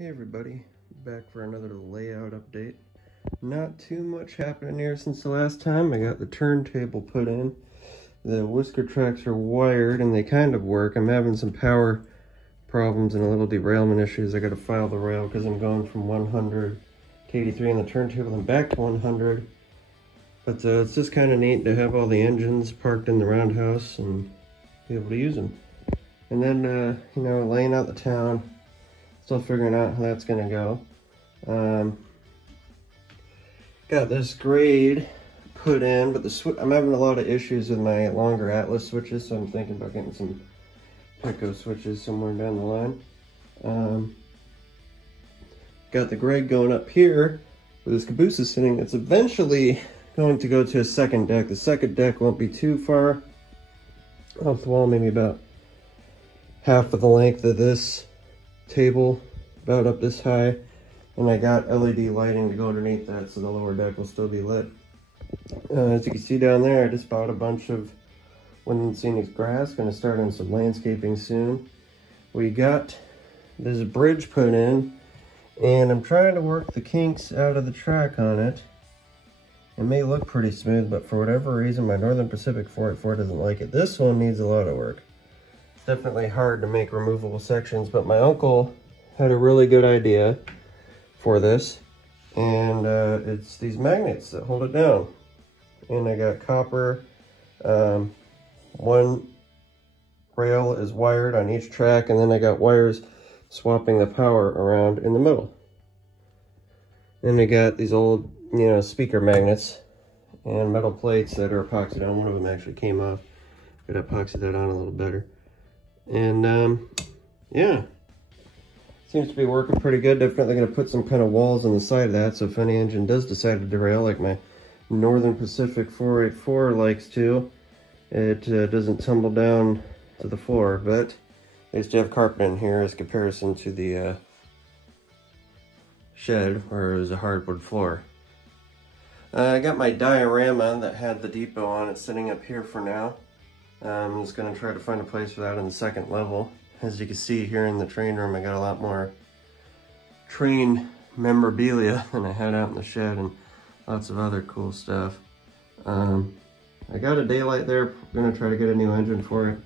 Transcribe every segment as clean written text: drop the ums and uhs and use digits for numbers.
Hey everybody, back for another layout update. Not too much happening here since the last time. I got the turntable put in. The whisker tracks are wired and they kind of work. I'm having some power problems and a little derailment issues. I got to file the rail because I'm going from 100 to 83 on the turntable and back to 100. But it's just kind of neat to have all the engines parked in the roundhouse and be able to use them. And then, laying out the town. Still figuring out how that's gonna go. Got this grade put in, but I'm having a lot of issues with my longer Atlas switches, so I'm thinking about getting some Pico switches somewhere down the line. Got the grade going up here where this caboose is sitting. It's eventually going to go to a second deck. The second deck won't be too far off the wall, maybe about half of the length of this table, about up this high, and I got LED lighting to go underneath that so the lower deck will still be lit. As you can see down there, I just bought a bunch of Wind & Scenic grass, gonna start on some landscaping soon. We got this bridge put in, and I'm trying to work the kinks out of the track on it. It may look pretty smooth, but for whatever reason, my Northern Pacific 484 doesn't like it. This one needs a lot of work. Definitely hard to make removable sections, but my uncle had a really good idea for this, and it's these magnets that hold it down. And I got copper. One rail is wired on each track, and then I got wires swapping the power around in the middle. Then we got these old, speaker magnets and metal plates that are epoxied on. One of them actually came off. Could epoxy that on a little better. And yeah, seems to be working pretty good. Definitely going to put some kind of walls on the side of that, so if any engine does decide to derail like my Northern Pacific 484 likes to, it doesn't tumble down to the floor. But I used to have carpet in here as comparison to the shed where it was a hardwood floor. I got my diorama that had the depot on it sitting up here for now. I'm just going to try to find a place for that in the second level. As you can see here in the train room, I got a lot more train memorabilia than I had out in the shed, and lots of other cool stuff. I got a daylight there. I'm going to try to get a new engine for it.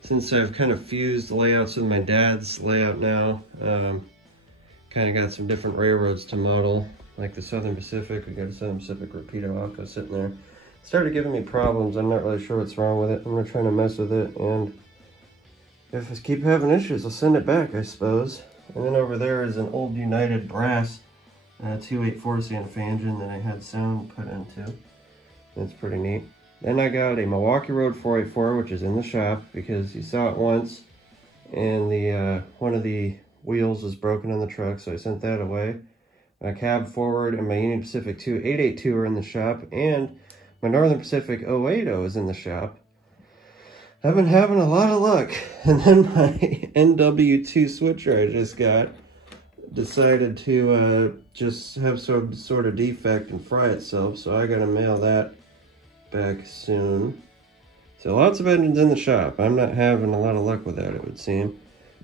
Since I've kind of fused the layouts with my dad's layout now, kind of got some different railroads to model, like the Southern Pacific. We got a Southern Pacific Rapido Alco sitting there. Started giving me problems. I'm not really sure what's wrong with it. I'm gonna try to mess with it, and if I keep having issues, I'll send it back, I suppose. And then over there is an old United brass 284 Santa Fe engine that I had sound put into. That's pretty neat. Then I got a Milwaukee Road 484, which is in the shop because you saw it once, and the one of the wheels was broken on the truck, so I sent that away. My cab forward and my Union Pacific 882 are in the shop, and my Northern Pacific 080 is in the shop. I've been having a lot of luck. And then my NW2 switcher I just got decided to just have some sort of defect and fry itself, so I gotta mail that back soon. So lots of engines in the shop. I'm not having a lot of luck with that, it would seem.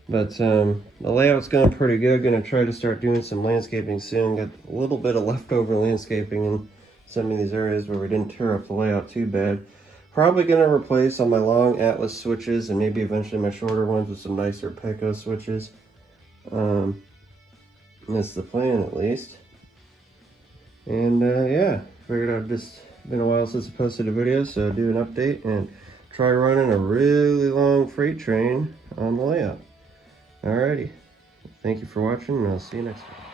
But the layout's going pretty good. Gonna try to start doing some landscaping soon. Got a little bit of leftover landscaping in some of these areas where we didn't tear up the layout too bad. Probably going to replace all my long Atlas switches and maybe eventually my shorter ones with some nicer Pico switches. That's the plan, at least. And yeah, figured I've just been a while since I posted a video, so I'll do an update and try running a really long freight train on the layout. Alrighty, thank you for watching, and I'll see you next time.